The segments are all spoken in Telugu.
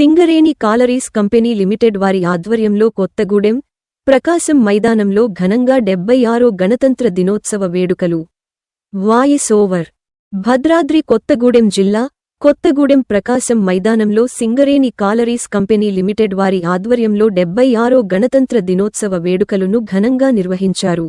సింగరేణి కాలరీస్ కంపెనీ లిమిటెడ్ వారి ఆధ్వర్యంలో కొత్తగూడెం, ప్రకాశం మైదానంలో ఘనంగా 76వ గణతంత్ర దినోత్సవ వేడుకలు. Voice over. భద్రాద్రి కొత్తగూడెం జిల్లా, కొత్తగూడెం ప్రకాశం మైదానంలో సింగరేణి కాలరీస్ కంపెనీ లిమిటెడ్ వారి ఆధ్వర్యంలో 76వ గణతంత్ర దినోత్సవ వేడుకలను ఘనంగా నిర్వహించారు.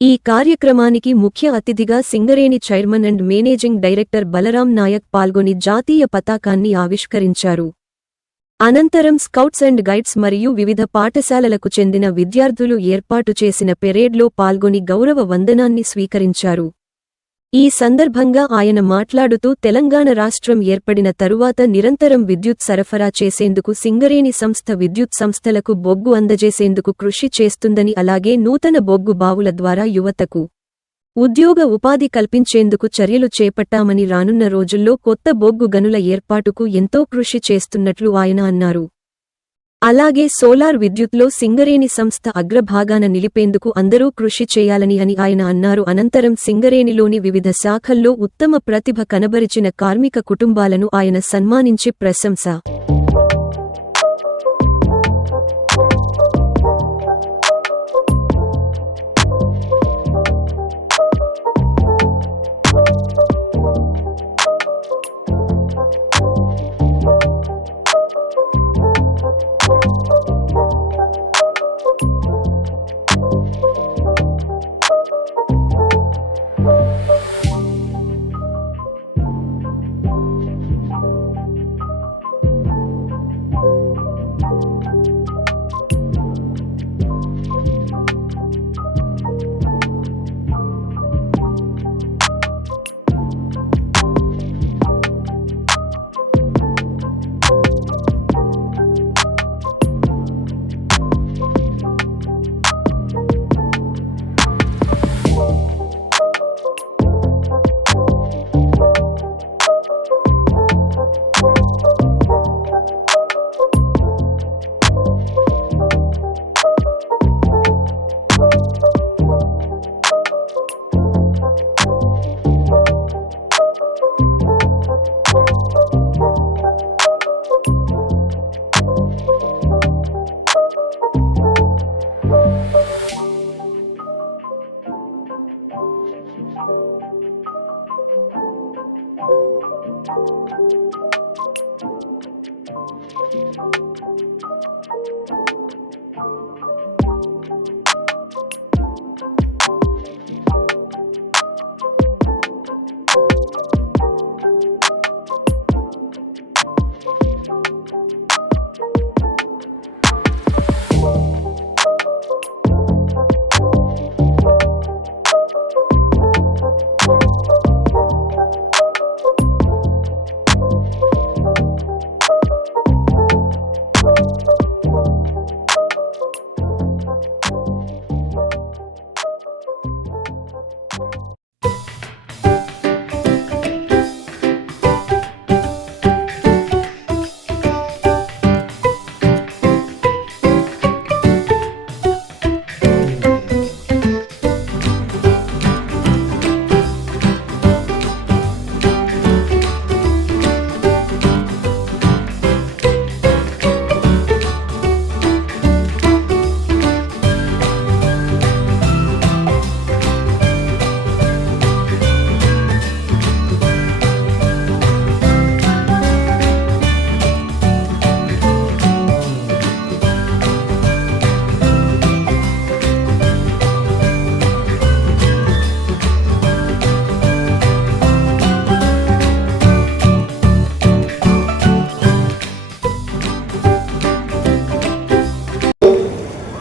ఈ కార్యక్రమానికి ముఖ్య అతిథిగా Singareni chairman and managing director Balram Naik పాల్గొని జాతీయ పతాకాన్ని ఆవిష్కరించారు. అనంతరం స్కౌట్స్ అండ్ గైడ్స్ మరియు వివిధ పాఠశాలలకు చెందిన విద్యార్థులు ఏర్పాటు చేసిన పెరేడ్లో పాల్గొని గౌరవ వందనాన్ని స్వీకరించారు. ఈ సందర్భంగా ఆయన మాట్లాడుతూ తెలంగాణ రాష్ట్రం ఏర్పడిన తరువాత నిరంతరం విద్యుత్ సరఫరా చేసేందుకు సింగరేణి సంస్థ విద్యుత్ సంస్థలకు బొగ్గు అందజేసేందుకు కృషి చేస్తుందని, అలాగే నూతన బొగ్గు బావుల ద్వారా యువతకు ఉద్యోగ ఉపాధి కల్పించేందుకు చర్యలు చేపట్టామని, రానున్న రోజుల్లో కొత్త బొగ్గు గనుల ఏర్పాటుకు ఎంతో కృషి చేస్తున్నట్లు ఆయన అన్నారు. అలాగే సోలార్ విద్యుత్లో సింగరేణి సంస్థ అగ్రభాగాన నిలిపేందుకు అందరూ కృషి చేయాలని అని ఆయన అన్నారు. అనంతరం సింగరేణిలోని వివిధ శాఖల్లో ఉత్తమ ప్రతిభ కనబరిచిన కార్మిక కుటుంబాలను ఆయన సన్మానించి ప్రశంస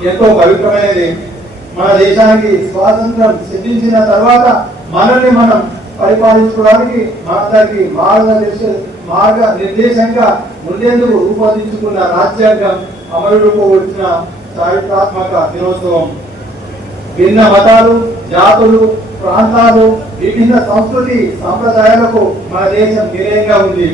ఎంతో పవిత్రమైనది. మన దేశానికి స్వాతంత్రం సిద్ధించిన తర్వాత మనల్ని మనం పరిపాలించుకోవడానికి మనందరికీ మార్గ నిర్దేశంగా ముందెందుకు రూపొందించుకున్న రాజ్యాంగం అమలులోకి వచ్చిన చారిత్రాత్మక దినోత్సవం. భిన్న మతాలు, జాతులు, ప్రాంతాలు, విభిన్న సంస్కృతి సంప్రదాయాలకు మన దేశం నిలయంగా ఉంది.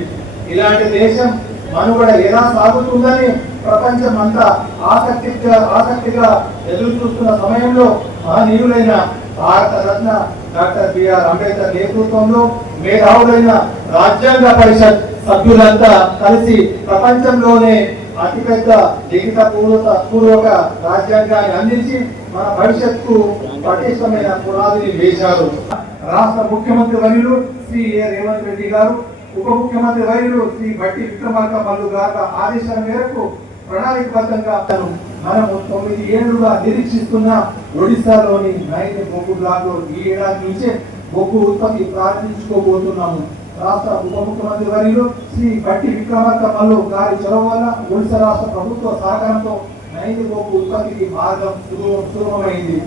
ఇలాంటి దేశం మనుగడ ఎలా సాగుతుందని ప్రపంచం అంతా ఆసక్తిగా ఎదురు చూస్తున్న సమయంలో మహనీయులైన భారత రత్న డాక్టర్ బిఆర్ అంబేద్కర్ నేతృత్వంలో మేధావులైన రాజ్యాంగ పరిషత్ సభ్యులంతా కలిసి ప్రపంచంలోనే అతిపెద్ద లిఖిత పూర్వక రాజ్యాంగాన్ని అందించి మన భవిష్యత్తుకు పటిష్టమైన పునాదిని వేశారు. రాష్ట్ర ముఖ్యమంత్రి వర్యులు శ్రీ ఏ రేవంత్ రెడ్డి గారు, ఉప ముఖ్యమంత్రి వర్యులు శ్రీ బట్టి విక్రమార్క మల్లు గారి ఆదేశాల మేరకు ప్రణాళికబద్ధంగా మనము 9 ఏళ్లుగా నిరీక్షిస్తున్న ఒడిశాలోని నైన్ బొగ్గు బ్లాక్ లో ఈ ఏడాది నుంచే బొగ్గు ఉత్పత్తి ప్రారంభించుకోబోతున్నాము. రాష్ట్ర ఉప ముఖ్యమంత్రి వర్యులు శ్రీ బట్టి విక్రమార్క మల్లు గారి చొరవ వల్ల ఒడిశా రాష్ట్ర ప్రభుత్వ సహకారంతో నైన్ బొగ్గు ఉత్పత్తికి మార్గం సుగమమైంది.